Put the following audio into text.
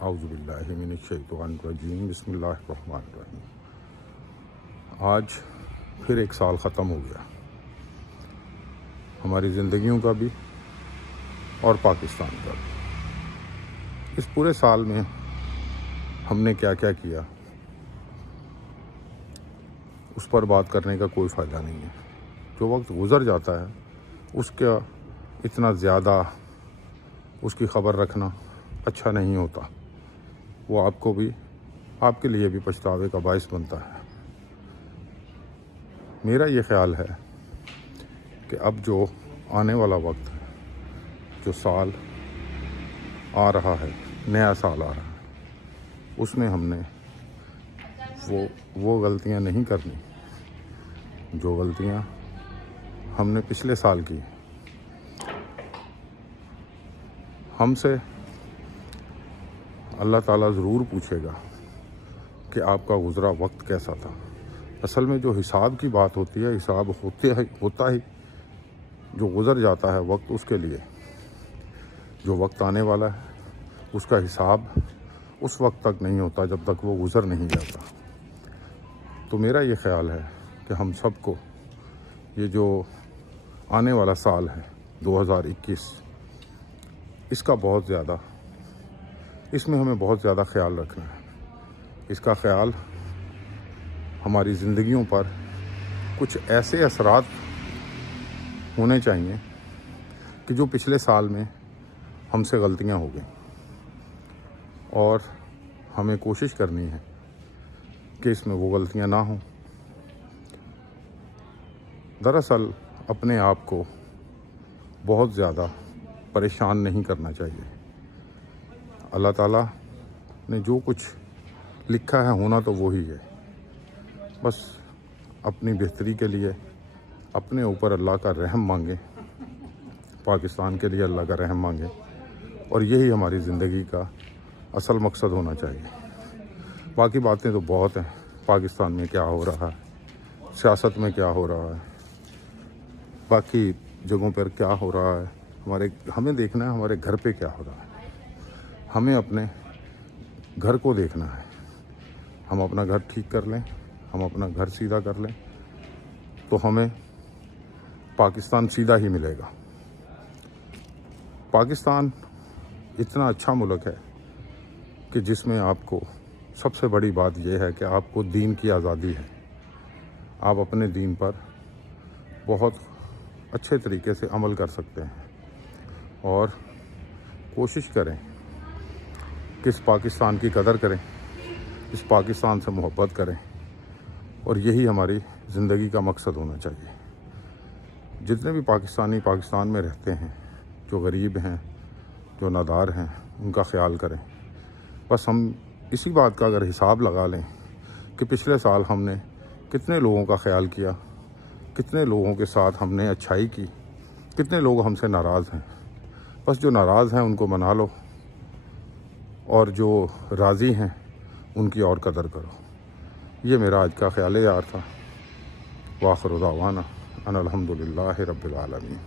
औज़ुबिल्लाहि मिनश्शैतानिर्रजीम बिस्मिल्लाहिर्रहमानिर्रहीम। आज फिर एक साल ख़त्म हो गया, हमारी ज़िंदगियों का भी और पाकिस्तान का भी। इस पूरे साल में हमने क्या क्या किया उस पर बात करने का कोई फ़ायदा नहीं है। जो वक्त गुज़र जाता है उसका इतना ज़्यादा उसकी ख़बर रखना अच्छा नहीं होता। वो आपको भी, आपके लिए भी पछतावे का बायस बनता है। मेरा ये ख़्याल है कि अब जो आने वाला वक्त है, जो साल आ रहा है, नया साल आ रहा है, उसमें हमने वो गलतियां नहीं करनी जो गलतियां हमने पिछले साल की। हमसे अल्लाह ताला ज़रूर पूछेगा कि आपका गुज़रा वक्त कैसा था। असल में जो हिसाब की बात होती है, हिसाब होता ही जो गुज़र जाता है वक्त, उसके लिए। जो वक्त आने वाला है उसका हिसाब उस वक्त तक नहीं होता जब तक वो गुज़र नहीं जाता। तो मेरा ये ख़्याल है कि हम सबको ये जो आने वाला साल है 2021, इसमें हमें बहुत ज़्यादा ख्याल रखना है। इसका ख्याल हमारी ज़िंदगियों पर कुछ ऐसे असरात होने चाहिए कि जो पिछले साल में हमसे गलतियां हो गई, और हमें कोशिश करनी है कि इसमें वो गलतियां ना हों। दरअसल अपने आप को बहुत ज़्यादा परेशान नहीं करना चाहिए। अल्लाह ताला ने जो कुछ लिखा है होना तो वो ही है। बस अपनी बेहतरी के लिए अपने ऊपर अल्लाह का रहम मांगे, पाकिस्तान के लिए अल्लाह का रहम मांगे, और यही हमारी ज़िंदगी का असल मकसद होना चाहिए। बाकी बातें तो बहुत हैं, पाकिस्तान में क्या हो रहा है, सियासत में क्या हो रहा है, बाकी जगहों पर क्या हो रहा है, हमें देखना है हमारे घर पे क्या हो रहा है। हमें अपने घर को देखना है। हम अपना घर ठीक कर लें, हम अपना घर सीधा कर लें, तो हमें पाकिस्तान सीधा ही मिलेगा। पाकिस्तान इतना अच्छा मुल्क है कि जिसमें आपको सबसे बड़ी बात यह है कि आपको दीन की आज़ादी है। आप अपने दीन पर बहुत अच्छे तरीके से अमल कर सकते हैं, और कोशिश करें कि इस पाकिस्तान की कदर करें, इस पाकिस्तान से मोहब्बत करें, और यही हमारी ज़िंदगी का मकसद होना चाहिए। जितने भी पाकिस्तानी पाकिस्तान में रहते हैं, जो गरीब हैं, जो नादार हैं, उनका ख्याल करें। बस हम इसी बात का अगर हिसाब लगा लें कि पिछले साल हमने कितने लोगों का ख्याल किया, कितने लोगों के साथ हमने अच्छाई की, कितने लोग हमसे नाराज़ हैं। बस जो नाराज़ हैं उनको मना लो, और जो राज़ी हैं उनकी और कदर करो। ये मेरा आज का ख्याल यार था। वाखिर दावाना अनिल हम्दुलिल्लाहि रब्बिल आलमीन।